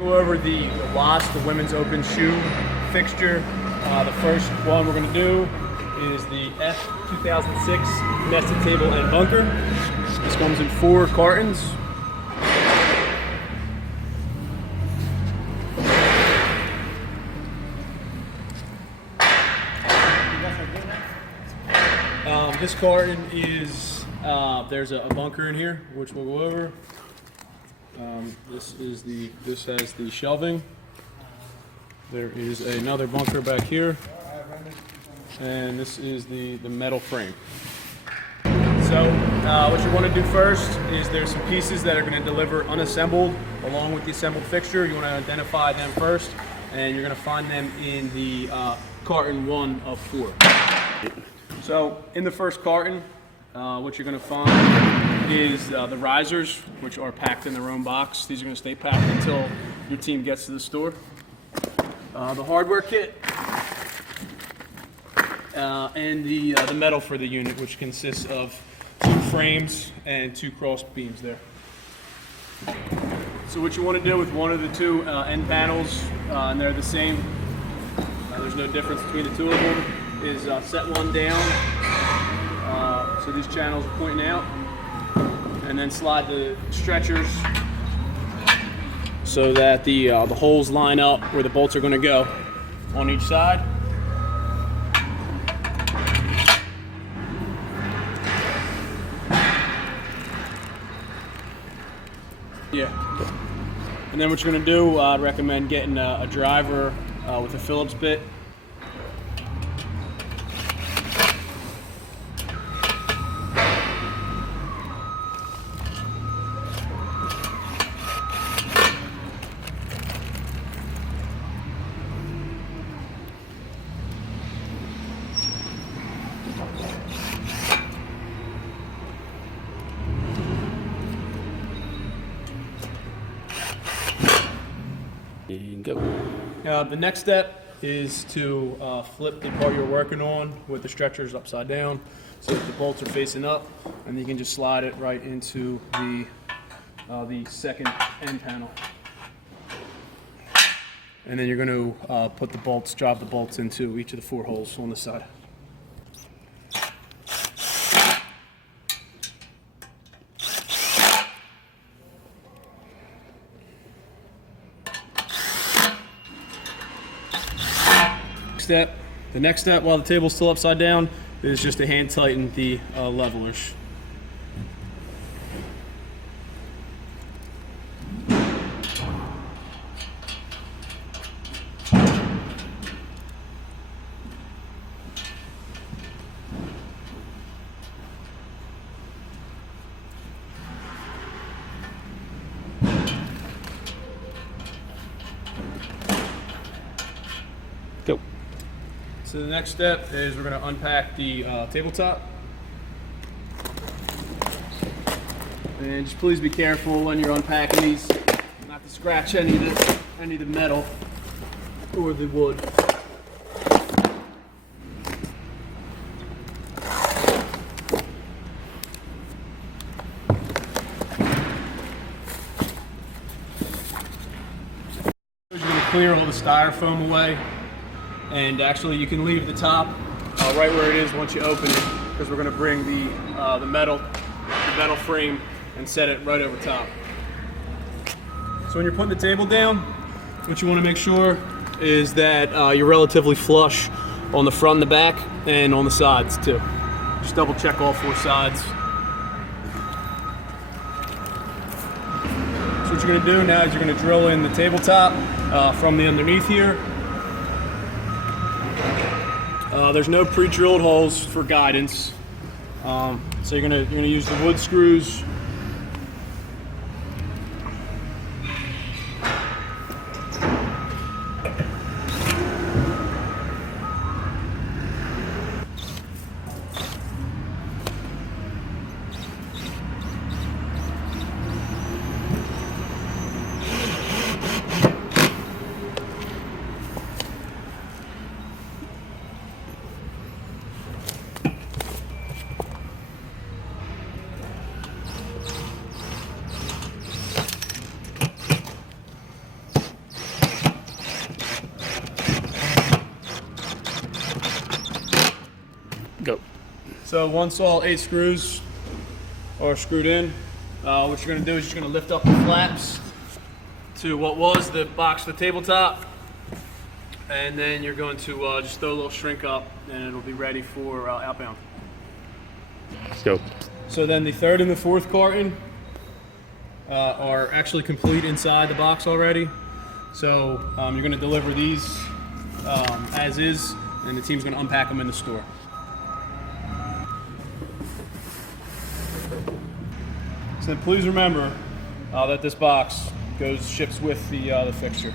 Go over the WOSS, the Women's Open Shoe fixture. The first one we're going to do is the F2006 nested table and bunker. This comes in 4 cartons. This carton is, there's a bunker in here, which we'll go over. This has the shelving. There is another bunker back here. And this is the metal frame. So what you want to do first is there's some pieces that are going to deliver unassembled along with the assembled fixture. You want to identify them first, and you're going to find them in the carton 1 of 4. So in the first carton, what you're going to find is the risers, which are packed in their own box. These are going to stay packed until your team gets to the store. The hardware kit, and the metal for the unit, which consists of 2 frames and 2 cross beams there. So what you want to do with one of the 2 end panels, and they're the same, there's no difference between the 2 of them, is set one down, so these channels are pointing out, and then slide the stretchers so that the holes line up where the bolts are going to go on each side. Yeah. And then what you're going to do, I'd recommend getting a driver with a Phillips bit. And go. The next step is to flip the part you're working on with the stretchers upside down so that the bolts are facing up, and you can just slide it right into the second end panel. And then you're going to put the bolts, drop the bolts into each of the 4 holes on the side. The next step while the table's still upside down is just to hand tighten the levelers. Go. So the next step is we're going to unpack the tabletop. And just please be careful when you're unpacking these, not to scratch any of the metal or the wood. You're going to clear all the styrofoam away. And actually, you can leave the top right where it is once you open it, because we're going to bring the metal frame and set it right over top. So when you're putting the table down, what you want to make sure is that you're relatively flush on the front and the back, and on the sides too. Just double check all 4 sides. So what you're going to do now is you're going to drill in the tabletop from the underneath here. There's no pre-drilled holes for guidance, so you're gonna use the wood screws. So once all 8 screws are screwed in, what you're going to do is you're going to lift up the flaps to what was the box to the tabletop, and then you're going to just throw a little shrink up, and it'll be ready for outbound. Let's go. So then the third and the fourth carton are actually complete inside the box already. So you're going to deliver these as is, and the team's going to unpack them in the store. So then please remember that this box ships with the fixture.